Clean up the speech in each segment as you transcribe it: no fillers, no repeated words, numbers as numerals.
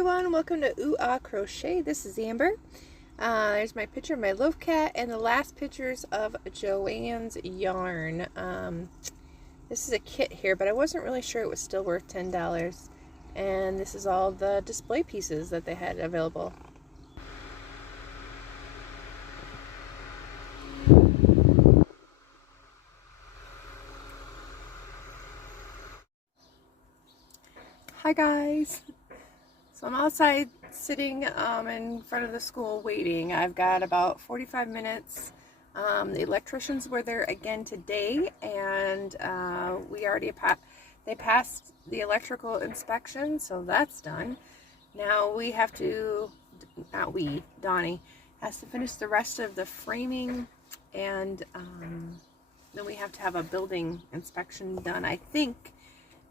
everyone, welcome to Ooh Ah Crochet. This is Amber. There's my picture of my Loaf Cat and the last pictures of Joann's yarn. This is a kit here, but I wasn't really sure it was still worth $10. And this is all the display pieces that they had available. Hi guys! So I'm outside sitting in front of the school waiting. I've got about 45 minutes. The electricians were there again today, and we already they passed the electrical inspection, so that's done. Now we have to, Donnie has to finish the rest of the framing, and then we have to have a building inspection done, I think,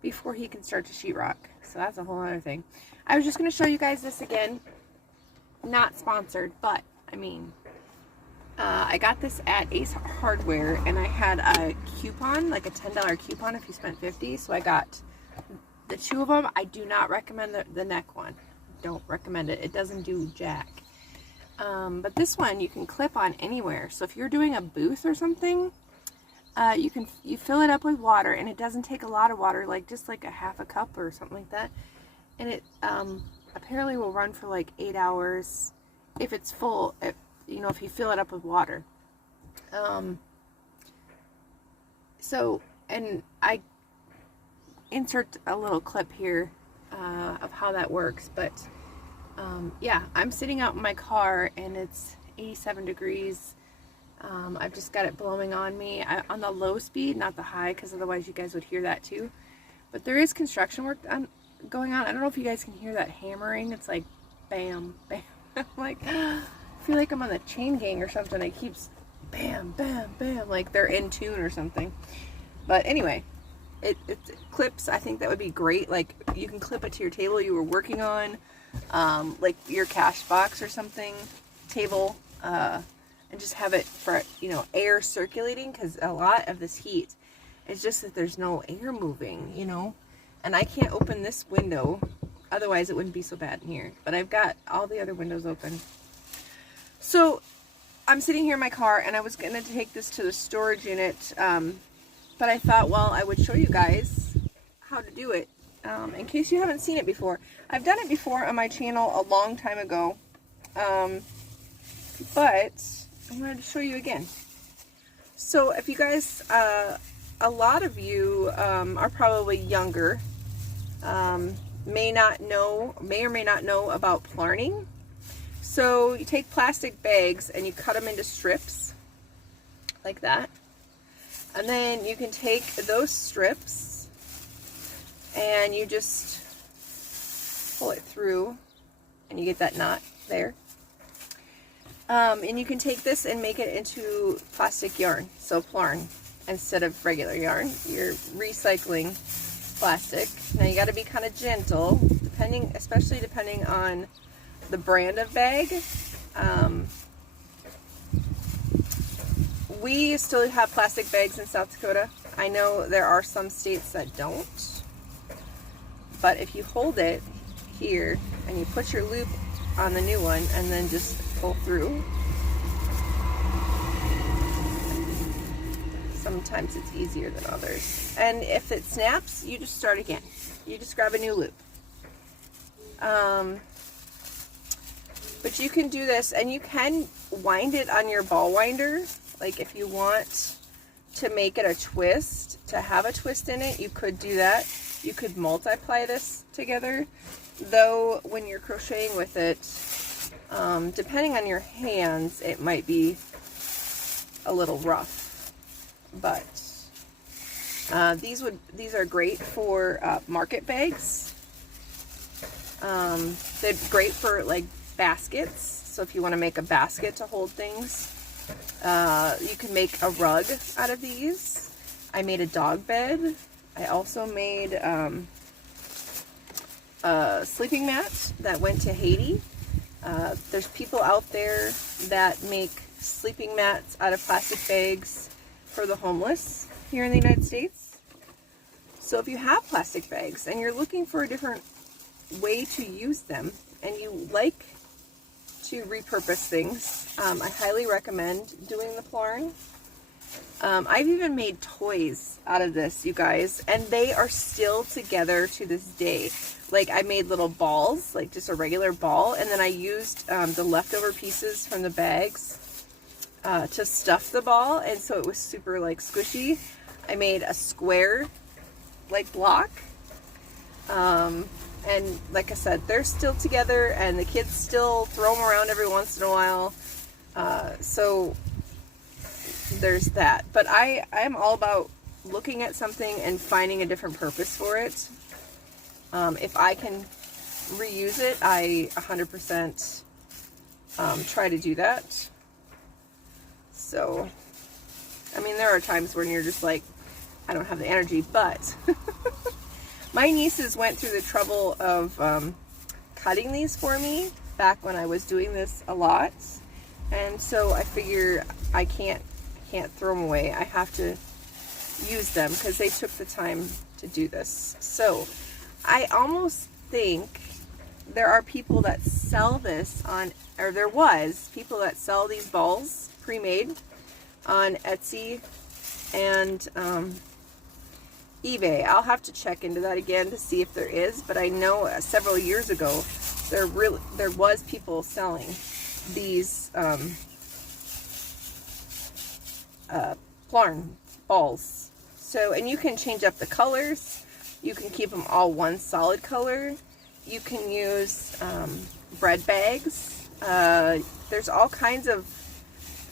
before he can start to sheetrock. So that's a whole other thing. I was just going to show you guys this again. Not sponsored, but I mean, I got this at Ace Hardware, and I had a coupon, like a $10 coupon if you spent $50. So I got the two of them. I do not recommend the neck one. Don't recommend it. It doesn't do jack. But this one you can clip on anywhere. So if you're doing a booth or something, you fill it up with water, and it doesn't take a lot of water, like just like a half a cup or something like that, and it apparently will run for like 8 hours if it's full, if you fill it up with water. So, and I insert a little clip here of how that works, but yeah, I'm sitting out in my car and it's 87 degrees. I've just got it blowing on me on the low speed, not the high, because otherwise you guys would hear that too. But there is construction work going on. I don't know if you guys can hear that hammering. It's like bam, bam. I'm like, I feel like I'm on the chain gang or something. It keeps bam, bam, bam, like they're in tune or something. But anyway, it clips. I think that would be great. Like you can clip it to your table you were working on, like your cash box or something, table. And just have it for, air circulating, because a lot of this heat is just that there's no air moving, and I can't open this window, otherwise it wouldn't be so bad in here, but I've got all the other windows open. So I'm sitting here in my car, and I was going to take this to the storage unit, but I thought, well, I would show you guys how to do it, in case you haven't seen it before. I've done it before on my channel a long time ago, but I'm going to show you again. So if you guys, a lot of you are probably younger, may or may not know about plarning. So you take plastic bags and you cut them into strips like that. And then you can take those strips and you just pull it through and you get that knot there. And you can take this and make it into plastic yarn, so plarn, instead of regular yarn. You're recycling plastic. Now you got to be kind of gentle, especially depending on the brand of bag. We still have plastic bags in South Dakota. I know there are some states that don't, but if you hold it here and you put your loop on the new one and then just pull through. Sometimes it's easier than others. And if it snaps, you just start again. You just grab a new loop. But you can do this, and you can wind it on your ball winder. Like if you want to make it a twist, to have a twist in it, you could do that. You could multiply this together. Though when you're crocheting with it, depending on your hands, it might be a little rough, but these are great for market bags. They're great for like baskets. So if you want to make a basket to hold things, you can make a rug out of these. I made a dog bed. I also made a sleeping mat that went to Haiti. There's people out there that make sleeping mats out of plastic bags for the homeless here in the United States. So if you have plastic bags and you're looking for a different way to use them and you like to repurpose things, I highly recommend doing the plarn. I've even made toys out of this, you guys, and they are still together to this day. Like, I made little balls, like just a regular ball, and then I used the leftover pieces from the bags to stuff the ball, and so it was super, like, squishy. I made a square, like, block, and like I said, they're still together, and the kids still throw them around every once in a while, so there's that. But I'm all about looking at something and finding a different purpose for it. If I can reuse it, I 100% try to do that. So, I mean, there are times when you're just like, I don't have the energy, but my nieces went through the trouble of cutting these for me back when I was doing this a lot. And so I figure I can't throw them away. I have to use them because they took the time to do this. So I almost think there are people that sell this on, or there was people that sell these balls pre-made on Etsy and eBay. I'll have to check into that again to see if there is, but I know several years ago there was people selling these plarn balls. So, and you can change up the colors. You can keep them all one solid color. You can use bread bags. There's all kinds of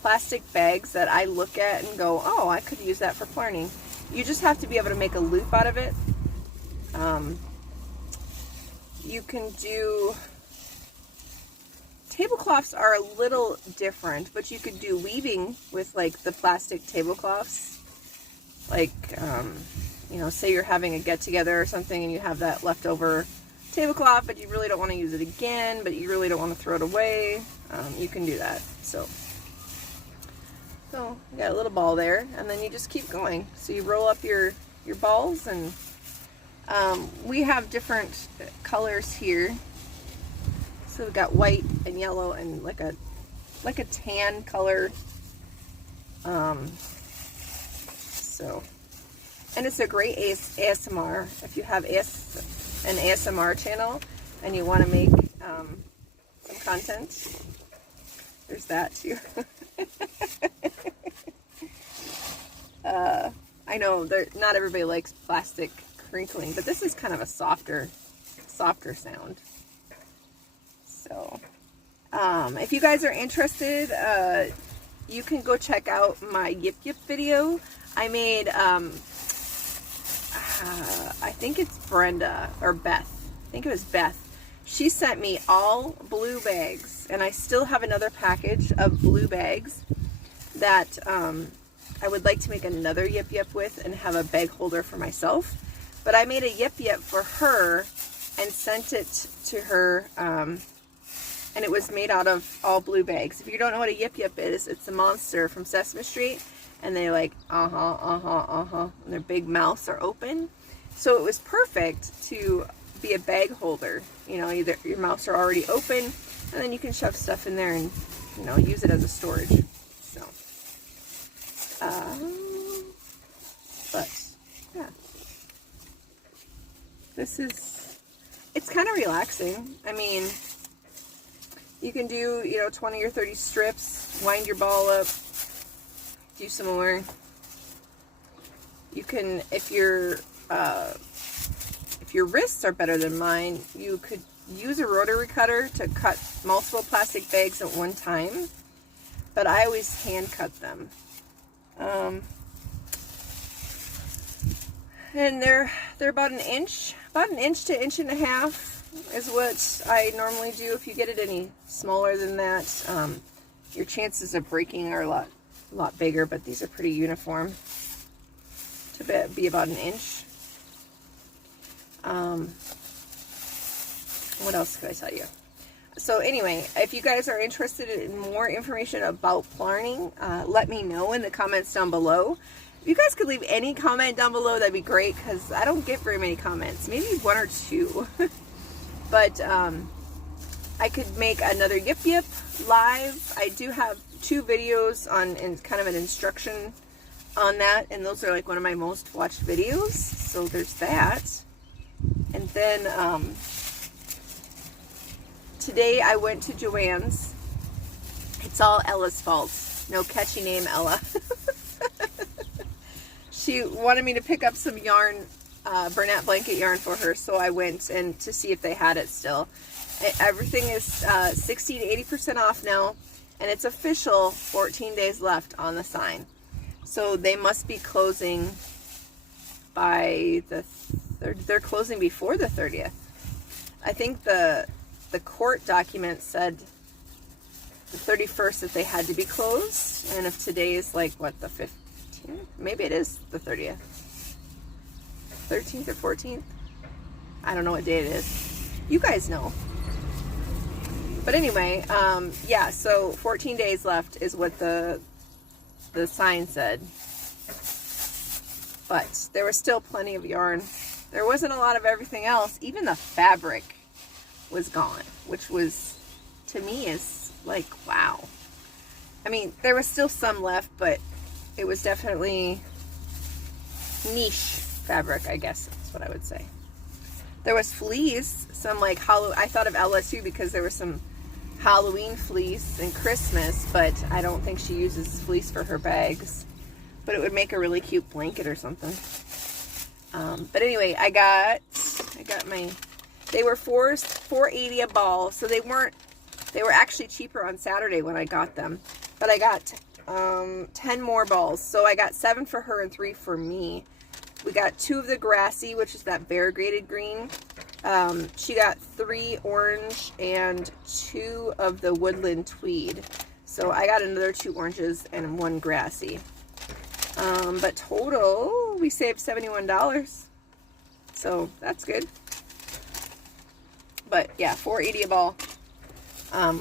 plastic bags that I look at and go, oh, I could use that for plarning. You just have to be able to make a loop out of it. You can do, tablecloths are a little different, but you could do weaving with like the plastic tablecloths. Like, you know, say you're having a get together or something and you have that leftover tablecloth, but you really don't want to use it again, but you really don't want to throw it away. You can do that. So you got a little ball there, and then you just keep going. So you roll up your balls, and we have different colors here. So we've got white and yellow and like a tan color. So, and it's a great ASMR if you have an ASMR channel and you want to make some content. There's that too. I know not everybody likes plastic crinkling, but this is kind of a softer sound. So, if you guys are interested, you can go check out my Yip Yip video. I made, I think it's Brenda or Beth. I think it was Beth. She sent me all blue bags, and I still have another package of blue bags that I would like to make another Yip Yip with and have a bag holder for myself. But I made a Yip Yip for her and sent it to her, and it was made out of all blue bags. If you don't know what a Yip Yip is, it's a monster from Sesame Street, and they like, and their big mouths are open. So it was perfect to be a bag holder. You know, either your mouths are already open, and then you can shove stuff in there and, you know, use it as a storage. So, but yeah, it's kind of relaxing. I mean, you can do, you know, 20 or 30 strips, wind your ball up, do some more. You can, if your wrists are better than mine, you could use a rotary cutter to cut multiple plastic bags at one time, but I always hand cut them. And they're about an inch to inch and a half is what I normally do. If you get it any smaller than that, your chances of breaking are a lot bigger, but these are pretty uniform to be about an inch. What else could I tell you? So anyway, if you guys are interested in more information about plarning, let me know in the comments down below. If you guys could leave any comment down below, that'd be great, because I don't get very many comments. Maybe one or two. But I could make another Yip Yip live. I do have 2 videos on kind of an instruction on that, and those are like one of my most watched videos. So there's that. And then today I went to Joann's. It's all Ella's fault. No catchy name, Ella. She wanted me to pick up some yarn, Bernat blanket yarn for her, so I went and to see if they had it still. Everything is 60 to 80% off now, and it's official 14 days left on the sign. So they must be closing by they're closing before the 30th. I think the court document said the 31st that they had to be closed, and if today is like, what, the 15th? Maybe it is the 30th. 13th or 14th? I don't know what day it is. You guys know. But anyway, yeah, so 14 days left is what the sign said. But there was still plenty of yarn. There wasn't a lot of everything else. Even the fabric was gone, which was, to me, is like, wow. I mean, there was still some left, but it was definitely niche fabric, I guess that's what I would say. There was fleece, some like I thought of Ella too because there was some Halloween fleece and Christmas, but I don't think she uses fleece for her bags. But it would make a really cute blanket or something. But anyway, I got my, they were $4.80 a ball, so they were actually cheaper on Saturday when I got them. But I got 10 more balls, so I got 7 for her and 3 for me. We got 2 of the grassy, which is that variegated green. She got 3 orange and 2 of the woodland tweed. So I got another 2 oranges and 1 grassy. But total, we saved $71. So that's good. But yeah, $4.80 a ball,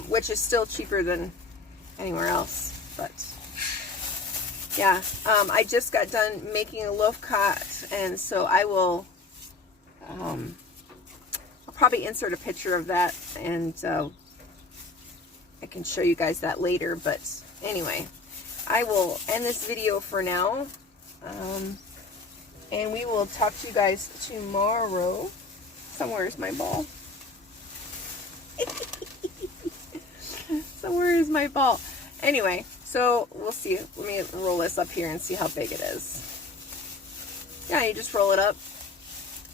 which is still cheaper than anywhere else. But yeah, I just got done making a Loaf Cat, and so I will, I'll probably insert a picture of that, and I can show you guys that later. But anyway, I will end this video for now, and we will talk to you guys tomorrow. Somewhere is my ball. Somewhere is my ball. Anyway, so we'll see. Let me roll this up here and see how big it is. Yeah, you just roll it up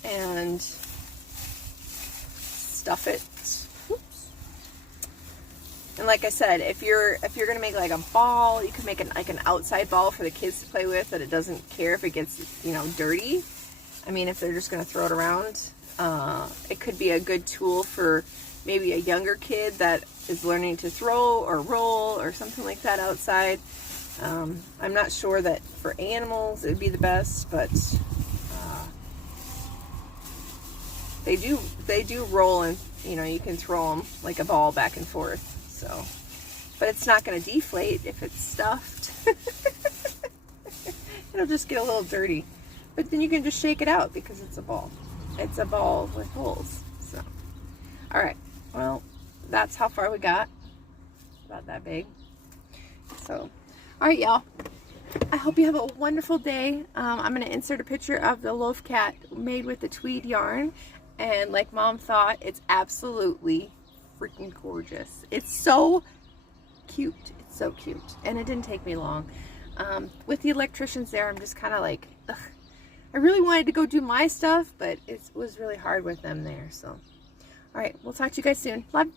and stuff it. Oops. And like I said, if you're gonna make like a ball, you can make like an outside ball for the kids to play with, that it doesn't care if it gets, you know, dirty. I mean, if they're just gonna throw it around, it could be a good tool for maybe a younger kid that is learning to throw or roll or something like that outside. I'm not sure that for animals it would be the best, but they do roll, and you know, you can throw them like a ball back and forth. So, but it's not going to deflate if it's stuffed. It'll just get a little dirty, but then you can just shake it out because it's a ball. It's a ball with holes. So, all right. Well, that's how far we got. About that big. So, all right, y'all. I hope you have a wonderful day. I'm going to insert a picture of the Loaf Cat made with the tweed yarn. And like Mom thought, it's absolutely freaking gorgeous. It's so cute. It's so cute. And it didn't take me long. With the electricians there, I'm just kind of like, ugh. I really wanted to go do my stuff, but it was really hard with them there. So, all right, we'll talk to you guys soon. Love.